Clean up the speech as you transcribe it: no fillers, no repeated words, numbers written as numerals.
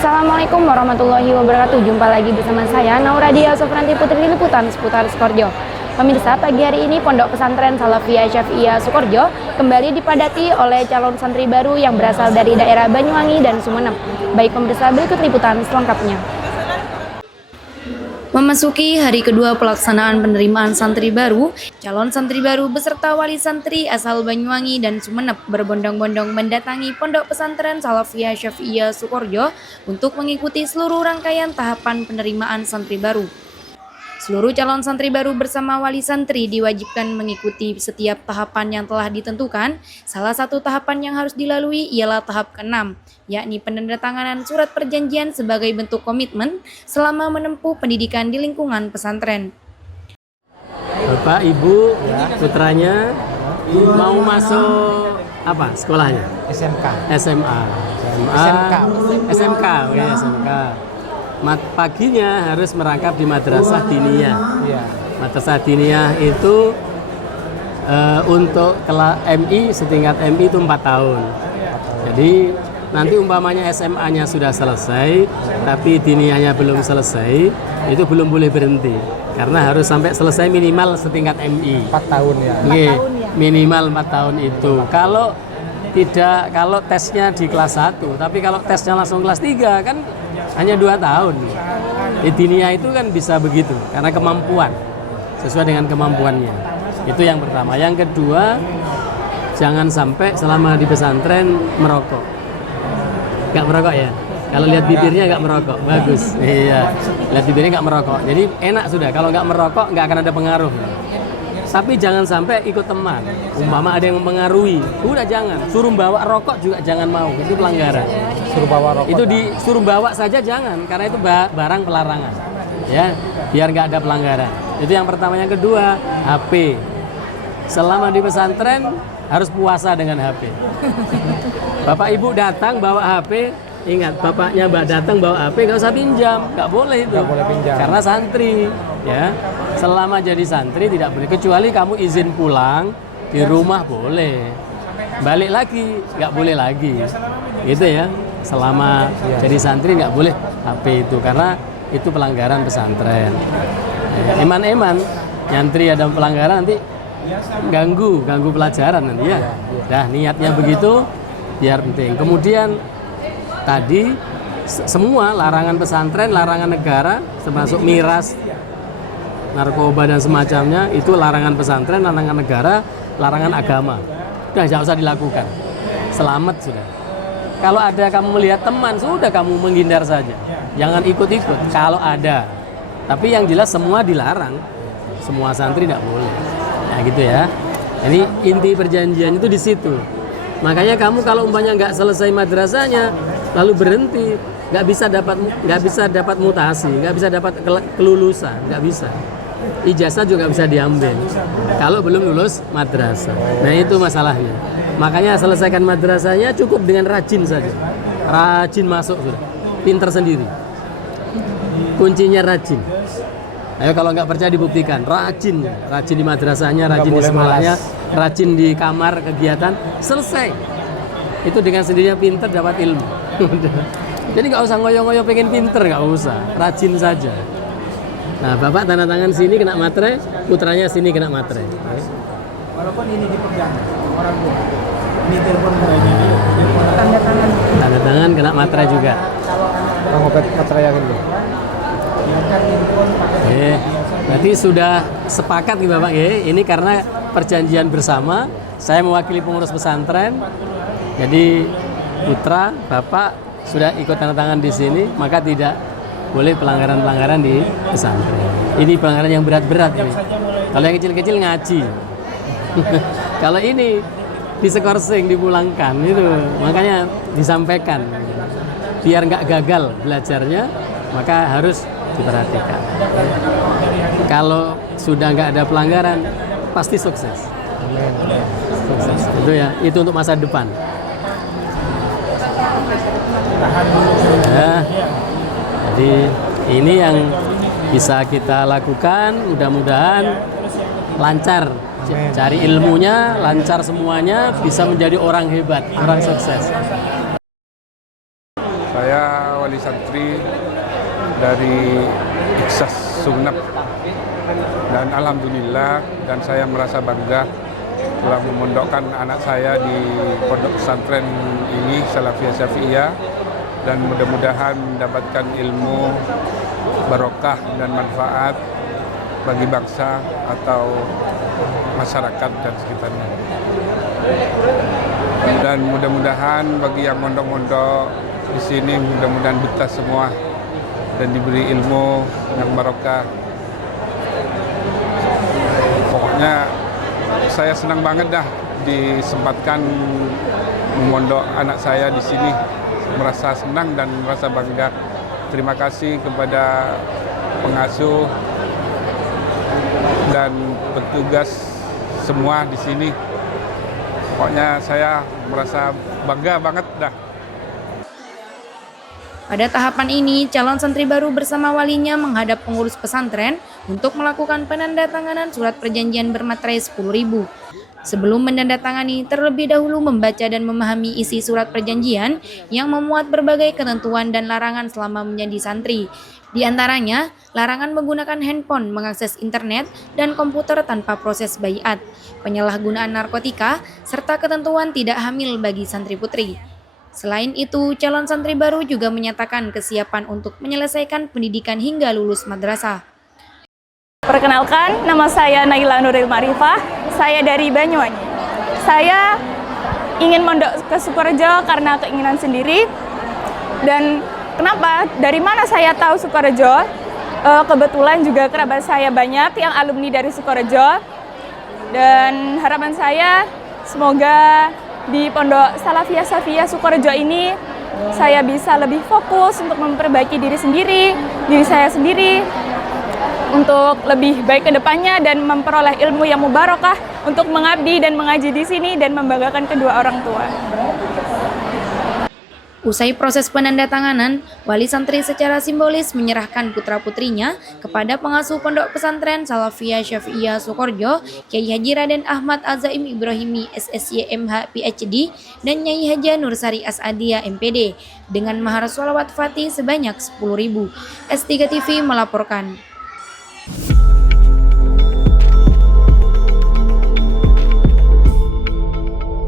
Assalamualaikum warahmatullahi wabarakatuh. Jumpa lagi bersama saya Nauradia Sofranti Putri di liputan seputar Sukoharjo. Pemirsa, pagi hari ini Pondok Pesantren Salafiyah Syafi'iyah Sukoharjo kembali dipadati oleh calon santri baru yang berasal dari daerah Banyuwangi dan Sumeneb. Baik pemirsa, berikut liputan selengkapnya. Memasuki hari kedua pelaksanaan penerimaan santri baru, calon santri baru beserta wali santri asal Banyuwangi dan Sumeneb berbondong-bondong mendatangi Pondok Pesantren Salafiyah Syafi'iyah Sukoharjo untuk mengikuti seluruh rangkaian tahapan penerimaan santri baru. Seluruh calon santri baru bersama wali santri diwajibkan mengikuti setiap tahapan yang telah ditentukan. Salah satu tahapan yang harus dilalui ialah tahap ke-6, yakni penandatanganan surat perjanjian sebagai bentuk komitmen selama menempuh pendidikan di lingkungan pesantren. Bapak, Ibu, putranya mau masuk apa sekolahnya? SMK. SMA. SMK. SMK. Paginya harus merangkap di Madrasah Diniyah. Iya. Madrasah Diniyah itu untuk MI, setingkat MI itu 4 tahun. Jadi nanti umpamanya SMA-nya sudah selesai, tapi Diniyahnya belum selesai, itu belum boleh berhenti. Karena harus sampai selesai minimal setingkat MI. 4 tahun ya. Minimal 4 tahun itu. Kalau tesnya di kelas 1, tapi kalau tesnya langsung kelas 3 kan hanya 2 tahun. Diniyah itu kan bisa begitu karena kemampuan, sesuai dengan kemampuannya. Itu yang pertama. Yang kedua, jangan sampai selama di pesantren merokok. Nggak merokok ya? Kalau lihat bibirnya nggak merokok, bagus. Iya, lihat bibirnya nggak merokok. Jadi enak sudah. Kalau nggak merokok nggak akan ada pengaruh. Tapi jangan sampai ikut teman. Umpama ada yang mempengaruhi, udah jangan. Suruh bawa rokok juga jangan mau. Itu pelanggaran. Suruh bawa rokok. Itu disuruh bawa saja jangan, karena itu barang pelarangan. Ya, biar nggak ada pelanggaran. Itu yang pertama. Yang kedua, HP. Selama di pesantren harus puasa dengan HP. Bapak Ibu datang bawa HP, ingat bapaknya Mbak datang bawa HP nggak usah pinjam, nggak boleh itu. Nggak boleh pinjam. Karena santri, ya. Selama jadi santri tidak boleh, kecuali kamu izin pulang di rumah boleh. Balik lagi nggak boleh lagi, gitu ya. Selama jadi santri nggak boleh HP itu, karena itu pelanggaran pesantren. Eman-eman nyantri ada pelanggaran nanti ganggu pelajaran nanti ya. Dah niatnya begitu biar penting. Kemudian tadi semua larangan pesantren, larangan negara, termasuk miras, narkoba dan semacamnya, itu larangan pesantren, larangan negara, larangan agama. Udah jangan usah dilakukan. Selamat sudah. Kalau ada kamu melihat teman, sudah kamu menghindar saja. Jangan ikut-ikut kalau ada. Tapi yang jelas semua dilarang. Semua santri tidak boleh. Nah gitu ya. Ini inti perjanjian itu di situ. Makanya kamu kalau umpamanya nggak selesai madrasahnya, lalu berhenti, nggak bisa dapat mutasi, nggak bisa dapat kelulusan, nggak bisa. Ijazah juga bisa diambil kalau belum lulus madrasah. Nah itu masalahnya. Makanya selesaikan madrasahnya cukup dengan rajin saja. Rajin masuk sudah, pinter sendiri. Kuncinya rajin. Ayo kalau nggak percaya dibuktikan. Rajin di madrasahnya, rajin di sekolahnya, rajin di kamar kegiatan, selesai. Itu dengan sendirinya pinter dapat ilmu. Jadi nggak usah ngoyo-ngoyo pengen pinter, nggak usah. Rajin saja. Nah, Bapak tanda tangan sini kena materai, putranya sini kena materai. Walaupun ini dipegang orang tua. Ini telepon Tanda tangan kena materai juga. Bang Obed materai yang ini. Berarti sudah sepakat nih Bapak ya. Ini karena perjanjian bersama. Saya mewakili pengurus pesantren. Jadi putra Bapak sudah ikut tanda tangan di sini, maka tidak boleh pelanggaran-pelanggaran di pesantren. Ini pelanggaran yang berat-berat ini. Kalau yang kecil-kecil ngaji. Kalau ini diskorsing, dipulangkan itu. Makanya disampaikan. Biar nggak gagal belajarnya, maka harus diperhatikan. Kalau sudah nggak ada pelanggaran, pasti sukses. Sukses. Itu ya, itu untuk masa depan. Ya. Jadi ini yang bisa kita lakukan, mudah-mudahan lancar. Cari ilmunya, lancar semuanya, bisa menjadi orang hebat, orang sukses. Saya wali santri dari Iksas Sumeneb, dan alhamdulillah dan saya merasa bangga telah memondokkan anak saya di pondok pesantren ini Salafiyah Syafi'iyah, dan mudah-mudahan mendapatkan ilmu barokah dan manfaat bagi bangsa atau masyarakat dan sekitarnya. Dan mudah-mudahan bagi yang mondok-mondok di sini mudah-mudahan betah semua dan diberi ilmu yang barokah. Pokoknya saya senang banget dah disempatkan memondok anak saya di sini. Merasa senang dan merasa bangga. Terima kasih kepada pengasuh dan petugas semua di sini. Pokoknya saya merasa bangga banget dah. Pada tahapan ini, calon santri baru bersama walinya menghadap pengurus pesantren untuk melakukan penandatanganan surat perjanjian bermaterai 10.000. Sebelum menandatangani, terlebih dahulu membaca dan memahami isi surat perjanjian yang memuat berbagai ketentuan dan larangan selama menjadi santri. Di antaranya, larangan menggunakan handphone, mengakses internet, dan komputer tanpa proses baiat, penyalahgunaan narkotika, serta ketentuan tidak hamil bagi santri putri. Selain itu, calon santri baru juga menyatakan kesiapan untuk menyelesaikan pendidikan hingga lulus madrasah. Perkenalkan, nama saya Naila Nuril Ma'rifah. Saya dari Banyuwangi. Saya ingin mondok ke Sukorejo karena keinginan sendiri. Dan kenapa? Dari mana saya tahu Sukorejo? Kebetulan juga kerabat saya banyak yang alumni dari Sukorejo. Dan harapan saya semoga di Pondok Salafiyah Syafi'iyah Sukorejo ini saya bisa lebih fokus untuk memperbaiki diri saya sendiri, untuk lebih baik ke depannya dan memperoleh ilmu yang mubarakah untuk mengabdi dan mengaji di sini dan membanggakan kedua orang tua. Usai proses penandatanganan, wali santri secara simbolis menyerahkan putra-putrinya kepada pengasuh pondok pesantren Salafiyah Syafi'iyah Sukorejo, Kyai Haji Raden Ahmad Azaim Ibrahimi SSY MH PhD dan Nyai Haja Nursari Asadia MPD dengan mahar sholawat Fatih sebanyak 10.000. S3 TV melaporkan.